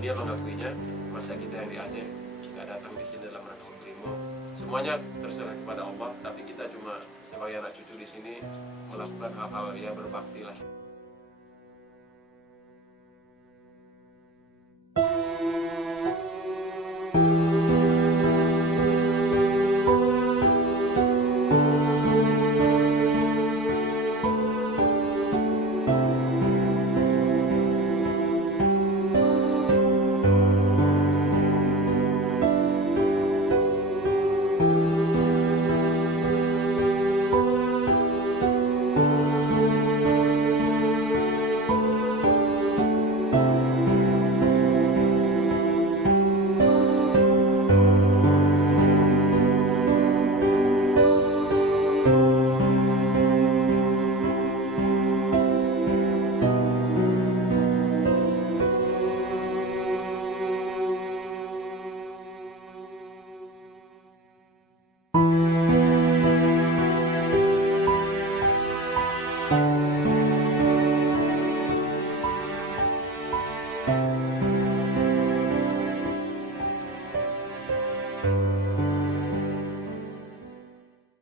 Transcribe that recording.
dunia mengakuinya, masa kita yang di Aceh nggak datang di sini dalam rangka memilihmu? Semuanya terserah kepada Allah, tapi kita cuma sebagai anak cucu di sini melakukan hal-hal yang berbakti lah.